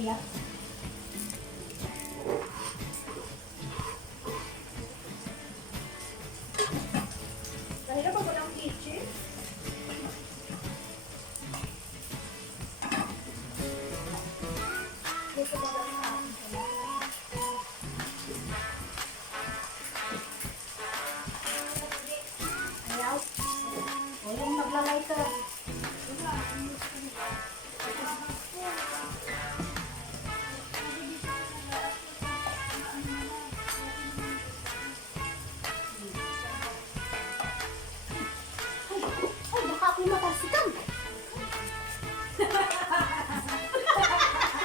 Maria. Dahil na ba mo ng kitchen? Dito ba ba na? Ayaw. O yung nagla-lighter. Ay, baka ako'y matasikan.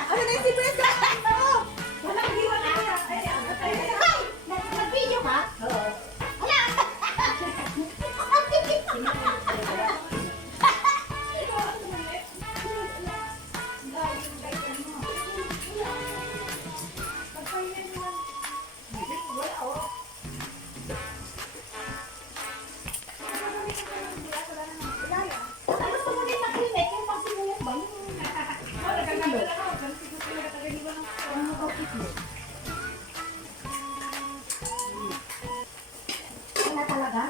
Ano na yung sibuyas ka? Oo. Walang hiwa na kaya. Ay, nag-video ka? Oo. Wala. Wala talaga?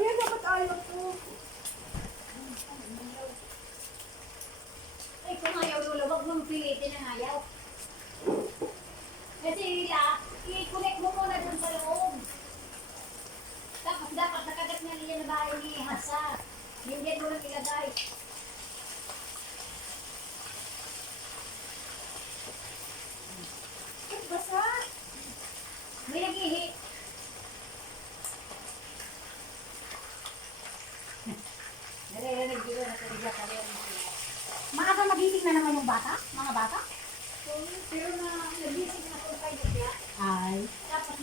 Uy, dapat ayaw to. Ay, kung ayaw Lola, wag mong pilitin ang ayaw. Kasi i-connect mo muna dun sa loob. Tapos dapat nakagat na niya na bahay ni Hasa. Hindi mo lang ilagay. Ay, basa. May nag-ihi. Nare-renig dito na talaga kami ang mga. Maaga magising na naman yung bata? Mga bata? Pero nagising na kung kayo siya. Ay. Tapos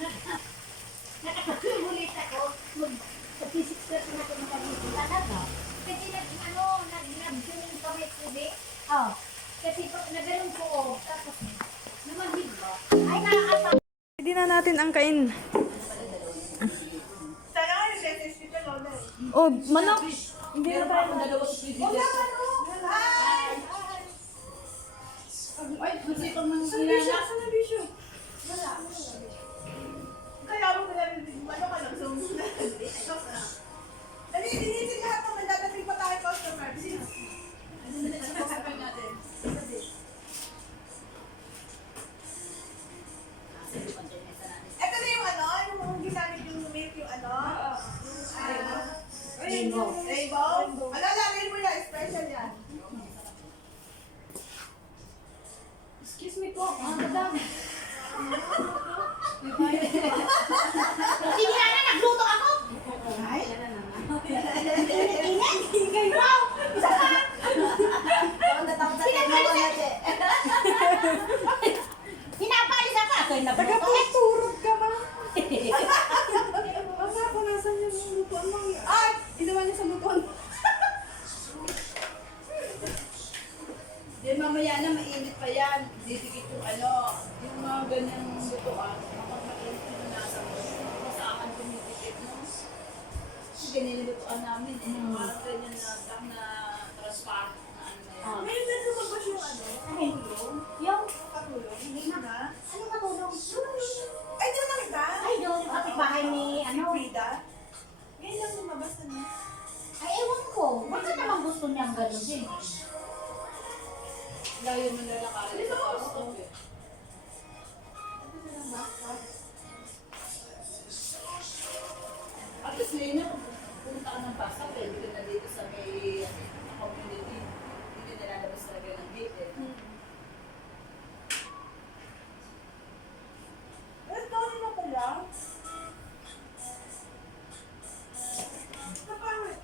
nakakagulit ako. Mag-physics na ako nakagising. Talaga? Kasi nag-grab-tuning kami tubig. Oh. Kasi nagaling ko. Tapos namahid ba? Ay, nakakata. Hindi na natin ang kain. Sana nga nag-message dito, Lola. Oh, manok. Hindi na tayo. Ay, kasi pag mangyayala. Saan na bisyo? Wala. Kaya ako ano ka lang, zoom na. Dali, dinisin lahat naman. Dadating pa tayo customer. Ano customer natin? Ito na yung ano, yung ginamit yung milk, yung ano? Rainbow. Rainbow? Ano, lagay mo yan, special yan. Excuse me po, madam. Hindi na nagluto ako. Ay? Init-init. Wow! Isa pa. Pinapaalis ako. Ako'y nagluto. Taga-pagturog ka ba? Mama ako, nasan yung lutuan mo? Ay! Inawa niya sa lutuan. Then mamaya na mainit pa yan. Didikit yung ano, yung mga ganyang lutuan. Kapag mainit yung nasa mo, sa akin dumidikit, no? Kasi ganyan yung lutuan namin, eh. Parang ganyan na transparent na ano na yan. May nasa ba yung ano? Yung Katulong? hindi na. Ano katulong? Ay, di naman kita? Ay, doon yung kapitbahay ni ano. Frida? Ngayon lang lumabas na niya. Ay, ewan ko. Baka naman gusto niyang gano'n din. Layo mo na lakarin sa stop eh. At least ngayon na, pumunta ka ng basa, pwede ka na dito sa may community. Hindi na lalabas talaga ng gate eh. Ay, dami na pala. Napangit.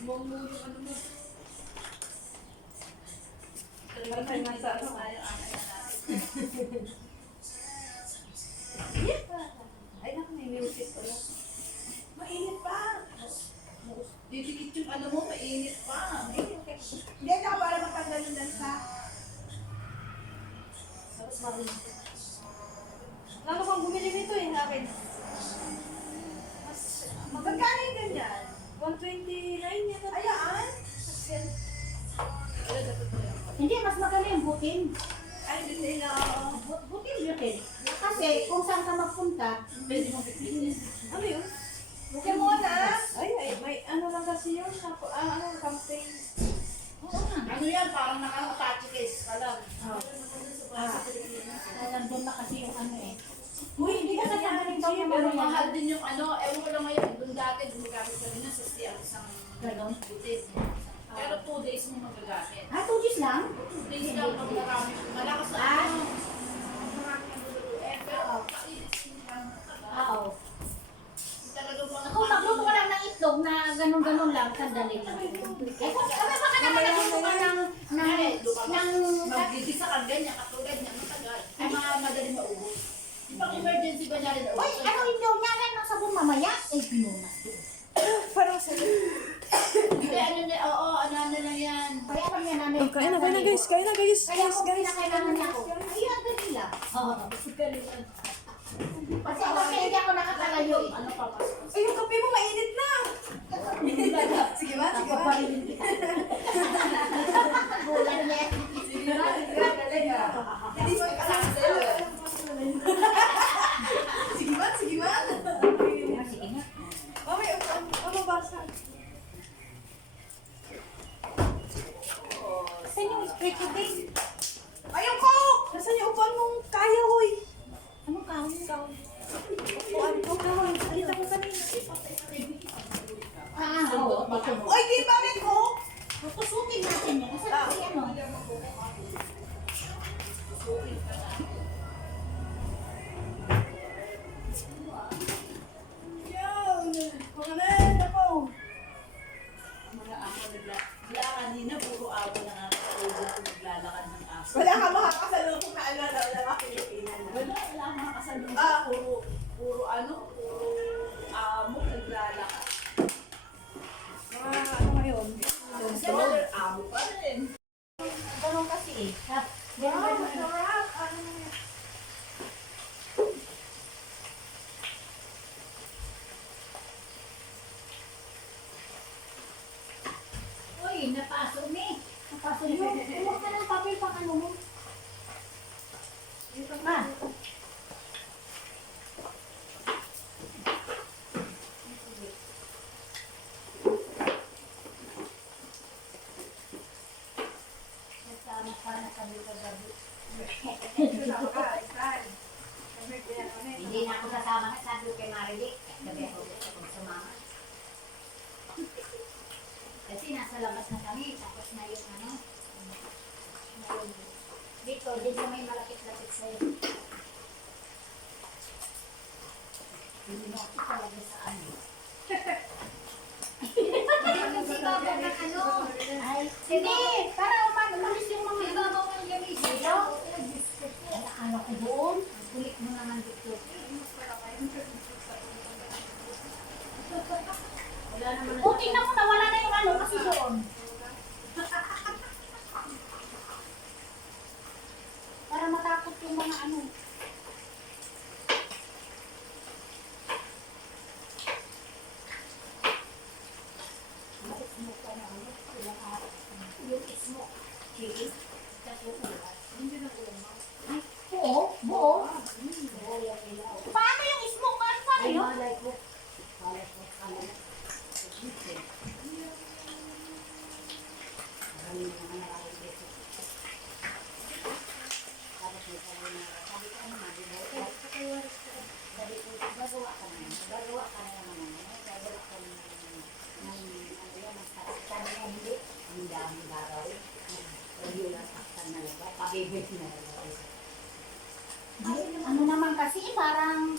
Ibang mo yung ano mo. Patay na sa ano. Tayo, anay na natin. Ay, naku, may music pala. Mainit pa. Didikit yung ano mo, mainit pa. Hindi, ako para matanggal yung dansa. Tapos marinig. Lalo kang bumili nito eh, akin. butin. Ay, hindi na. Butin. Kasi kung saan ka magpunta, Pwede mong pipitin. Ano yun? Bukin mo na. Ay, may ano lang kasi yun. Ano, campaign. oo nga. Ano yan? Parang nakakatachi case ka lang. Nandun na kasi yung ano eh. Uy, hindi ka kasama rin daw yung Pero mga mahal din yung ano, ewan ko lang ngayon, doon dati, gumagamit ka rin ng 60 ang isang Ganon? butis. Pero 2 days mo magagamit. 2 days lang? 2 days lang pag marami. Malakas na ano. Marami ang lulutuin. Pero kainit lang. Oo. Talagang mga Ako, magluto ka lang ng itlog na ganun-ganun lang, sandali lang. Eh, kung baka naman nagluto ka ng Magigisa ka ganyan, katulad niya, matagal. Ay, mga madali maubos. Di ba emergency ba niya rin Uy, ano yung daw niya ng sabon mamaya? Eh, pinunas doon. Parang sa... Hindi, ano niya, oo, ano lang yan. Kaya alam niya namin. Oh, kain na guys. Kain na guys. Kaya kung pinakailangan niya ako, ayun, dali lang. Oo. Kasi kasi hindi ako nakatalayo eh. Ano pa pa? Ay, yung kape mo mainit na. Sige ba? Sige ba? Paparilin kita. Bulan niya. Sige na, galing ah. Hindi mo kasama sa'yo eh. Sige ba? Sige ba? Sige nga. Oh, may upan. Ano basa? Saan yung spray ko, babe? Ay, yung coke! Nasaan yung upan mong kaya, hoy? Anong kahon? Upan ko, kahoy. Nakita ko kanina. Oo. Dito. Oy, di ba rin coke? Tutusukin natin yan. Nasaan si ano? Yan. Pangalan ako. Mga ako wala kanina, puro awa na nga kung naglalakad ng aso. Wala ka makakasalubong na ano na wala ka Pilipinan. Wala mga kasalubong. Puro amo naglalakad. Mga ano ngayon? Kasi wala amo pa rin. Ganun kasi eh. Wow, masarap. Ano Uy, napaso ni. Napaso yun. Huwag ka ng papel pang ano mo. Ma. Kasama ka na kami kagabi. Hindi na ako sasama na sabi ko kay Marilik. Sabi ako sumama. Kasi nasa labas na kami, tapos na yung ano. Dito, din sa may malapit-lapit sa'yo. Hindi mo ako talaga sa ano. Hindi ba ba ng ano? Ay, hindi! Para umalis yung mga ibabaw ng gamis. Dito? Ay, akala ko doon. Kulit mo naman dito. Wala naman O, tingnan mo, nawala na yung ano kasi doon. Para matakot yung mga ano. Smoke ka na ano, ilang araw. Yung smoke, chili, tapos ulas. Hindi na ulang. Ay, buo? Buo? Buo yung ilaw. Paano yung smoke? Ano paano Ay, yun? malay ko. Malay ko. Malay ko. Maraming mga nakalit dito. Tapos may sabi ko naman, di ba? Sabi ko, gagawa ka na. Gagawa ka na naman. Gagawa ka na ng ano yan, ng sabi nga hindi. Ang dami gagawin. Regular saktan na lang. Pabibig na lang. Ano naman kasi, parang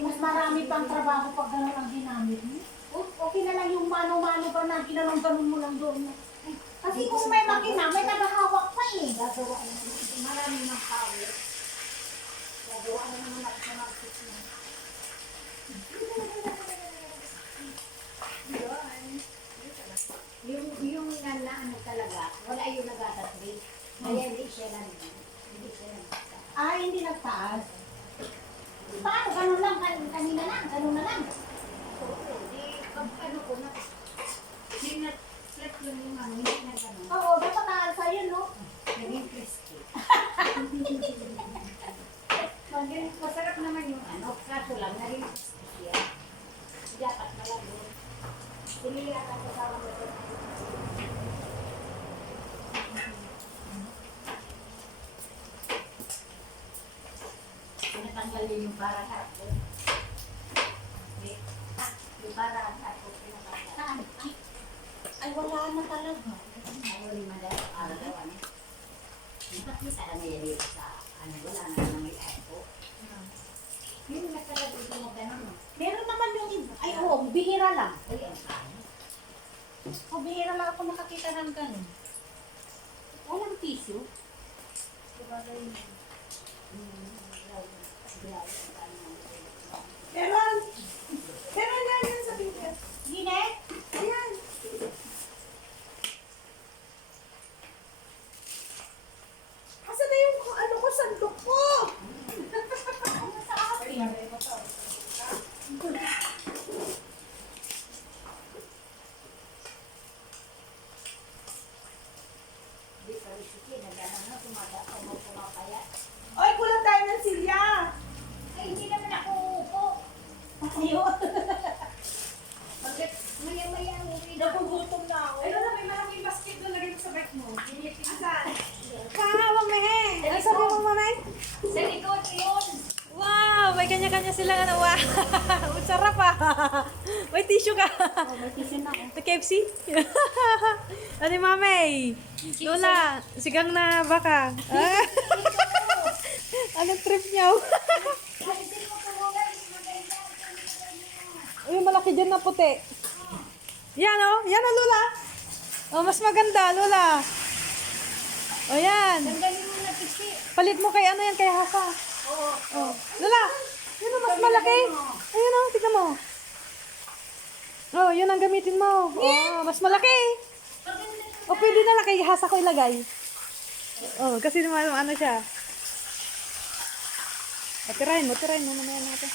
mas marami pang trabaho pag gano'n ang ginamit mo. Okay na lang yung mano-mano pa na ginanong-ganon mo lang doon. Kasi kung may makina, may nagahawak pa eh. Gagawa ka naman. Marami ng power. Gagawa ka naman ako sa market mo. Yung na ano talaga, wala yung nagatatri. Kaya hindi siya lang. Hindi siya lang. Ah, hindi nagtaas. Paano? Ganun lang. Kanina lang. Ganun na lang. Oo, di pag ano ko na. Hindi na flat lang yung ano, hindi na gano'n. Oo, dapat taas sa'yo, no? Naging crispy. Pili at ang kasama mo ito. Pinatanggal din yung para sa ako. Yung para sa ako, pinatanggal. Saan? Ay, wala na talaga. Ayaw rin madali, para daw ano. Ba't may sana may yali sa ano, wala na naman may ako. Yun na talaga ito mo ganun. Meron naman yung iba. Ay, oo, bihira lang. Ay, ang kaya. O, bihira lang ako nakakita ng ganun. Walang tissue. Meron! Meron na yan sa Pinterest. Gine? Ayan. Asa na yung ano ko, sandok ko? Ano sa akin? Di pa rin sige, nagano na, pumapayat. Oy, kulang tayo ng silya. Ay, hindi naman ako uupo. Ayun. Bakit maya-maya ang uwi na. Nagugutom na ako. Ayun na, may maraming basket na lagay mo sa bag mo. Asan? Kahawang mehe. Ano sabi mo, mamay? Sa likod, yun. Wow, may kanya-kanya silang ano. Wow, ang sarap ah. May tissue ka. Oh, may tissue na ako. May KFC? Ano yung mamay? Lola, sigang na baka. Ah. Anong trip niyaw? Uy, malaki dyan na puti. Yan oh, yan oh Lola. Oh, mas maganda, Lola. Oh, yan. Tanggalin mo na pisi. Palit mo kay ano yan, kay Hasa. Oo. Oh. Lola, yun ang mas malaki. Ayun oh, tignan mo. Oh, yun ang gamitin mo. Oh, mas malaki. O, pwede na lang kay Hasa ko ilagay. Oh, kasi naman ano siya. O, tirahin mo mamaya natin.